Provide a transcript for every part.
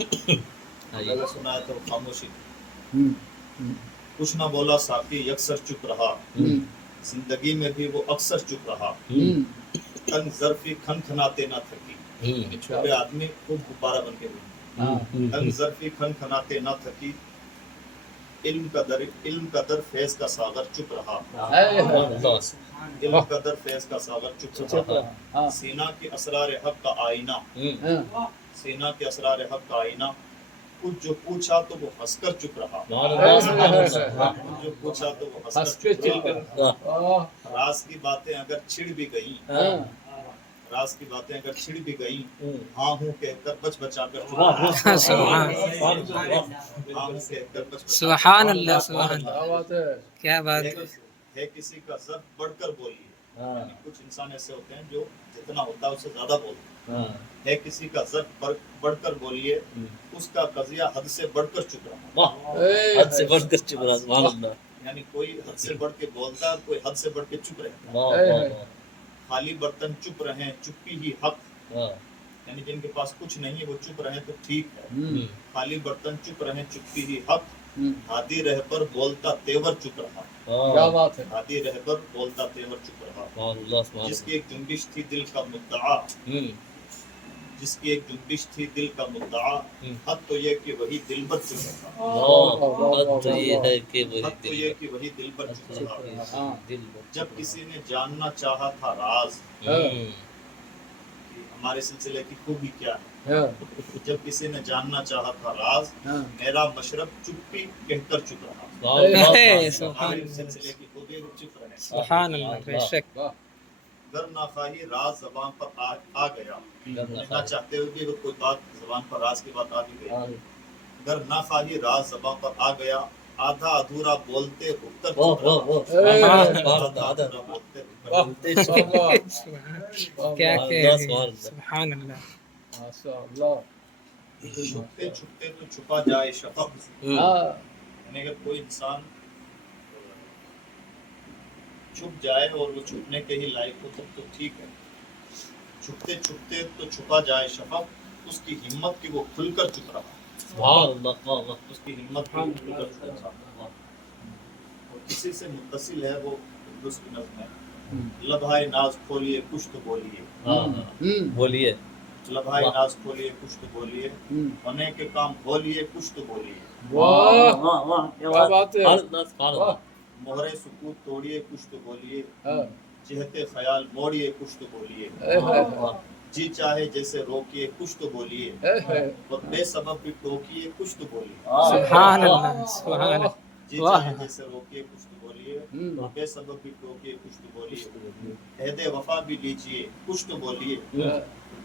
अगर सुनाए तो खामोशी। हम्म, हम्म, कुछ ना बोला साकी यकसर चुप रहा, जिंदगी में भी वो अक्सर चुप रहा। हम्म, तंग जरफी खन खनाते ना थकी, छोटे आदमी खूब गुब्बारा बन के बोले। तंग जरफी खन खनाते ना थकी, इल्म कदर फैज का सागर चुप रहा। इल्म कदर फैज का सागर चुप रहा। सीना के असरार हक का आईना, सीना के असरार हक का आईना। कुछ जो पूछा तो वो हंसकर चुप रहा। कुछ जो पूछा तो वो हंसकर चुप रहा। राज की बातें अगर छिड़ भी गई, राज की बातें अगर छिड़ भी गई, हाँ हूँ कहकर बच बचा कर चुप रहा। सुभान हाँ हूँ कहकर बच बचा सुभान अल्लाह, सुभान अल्लाह, क्या बात है। है किसी का ज़र्फ बढ़कर बोलिए। यानी कुछ इंसान ऐसे होते हैं जो जितना होता है उससे ज्यादा बोलते हैं। है किसी का ज़र्फ बढ़कर बोलिए, उसका कज़िया हद से बढ़कर चुप रहा। हद से बढ़कर चुप रहा, सुभान अल्लाह। यानी कोई हद से बढ़ के बोलता है, कोई हद से बढ़ के चुप रहता है। वाह वाह वाह। खाली बर्तन चुप रहे, चुप्पी ही हक। यानी जिनके पास कुछ नहीं है वो चुप रहे तो ठीक है। खाली बर्तन चुप रहे, चुप्पी ही हक। हादी रह पर बोलता तेवर चुप रहा। क्या बात है। हादी रह पर बोलता तेवर चुप रहा। जिसकी एक जुम्बिश थी दिल का मुद्दआ, जिसकी एक जुम्बिश थी दिल का मुद्दआ। हद तो ये कि वही दिल पर चुप रहा। हद तो ये है कि हद तो ये कि वही दिल पर चुप रहा। जब किसी ने जानना चाहा था राज, हमारे सिलसिले की खूबी क्या है। जब किसी ने जानना चाहा था राज, मेरा मशरब चुप्पी कहकर चुप रहा। हमारे सिलसिले की खूबी वो चुप रहे। सुभान अल्लाह, बेशक। गर ना खाही राज जबान पर आ गया, ना चाहते हुए भी कोई बात जबान पर राज की बात आ भी गई। गर ना खाही राज जबान पर आ गया, आधा अधूरा बोलते रुककर चुप रहा। आधा अधूरा बोलते क्या कह सुभान अल्लाह। माशाअल्लाह। छुपते छुपते तो छुपा जाए शफक। यानी अगर कोई इंसान छुप जाए और वो छुपने के ही लायक हो तब तो ठीक है। छुपते छुपते तो छुपा जाए शफक, उसकी हिम्मत की वो खुलकर चुप रहा। उसकी हिम्मत की वो खुलकर चुप रहा। और किसी से मुत्तसिल है वो उसकी नज़्म है। लभाए नाज खोलिए कुछ तो बोलिए। बोलिए। लभाए नाज खोलिए कुछ तो बोलिए, होने के काम खोलिए कुछ तो बोलिए। वाह क्या बात है। मोहरे सुकूत तोड़िए कुछ तो बोलिए, जिहते ख्याल मोड़िए कुछ तो बोलिए। जी चाहे जैसे रोकिए कुछ तो बोलिए, और बेसबब भी टोकिए कुछ तो बोलिए। सुभान अल्लाह, सुभान अल्लाह। जी चाहे जैसे रोकिए कुछ तो बोलिए, बेसबब भी टोकिए कुछ तो बोलिए। अहदे वफा भी लीजिए कुछ तो बोलिए,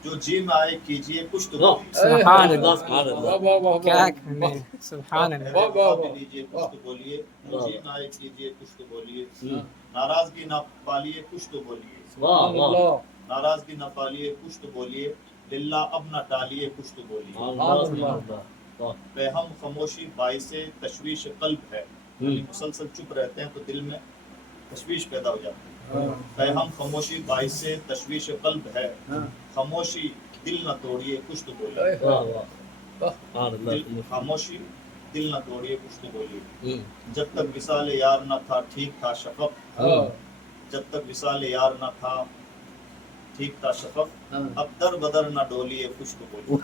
जो जी में आए कीजिए कुछ तो बोलिए। सुभान अल्लाह, क्या कहने। सुभान अल्लाह। वफा भी लीजिए कुछ तो बोलिए, जो जी में आए कीजिए कुछ तो बोलिए। नाराजगी ना पालिए कुछ तो बोलिए। नाराजगी ना पालिए कुछ तो बोलिए, लिल्ला अब ना टालिए कुछ तो बोलिए। बेहम खामोशी बाइसे तशवीश कल्ब है। मुसलसल चुप रहते हैं तो दिल में तशवीश पैदा हो जाती है। बेहम खामोशी बाइसे तशवीश कल्ब है, खामोशी दिल न तोड़िए कुछ तो बोलिए। खामोशी दिल न तोड़िए कुछ तो बोलिए। जब तक विसाल यार न था ठीक था शफक, जब तक विसाल यार न था ठीक था शफक, अब दर बदर न डोलिए कुछ तो बोलिए।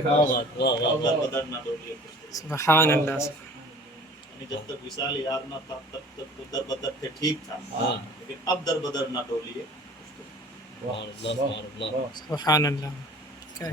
अब दर बदर न डोलिए कुछ तो बोलिए। सुभान अल्लाह। यानी जब तक विसाल यार न था तब तक तो दर बदर थे ठीक था, लेकिन अब दर बदर न डोलिए कुछ तो बोलिए। सुभान अल्लाह, क्या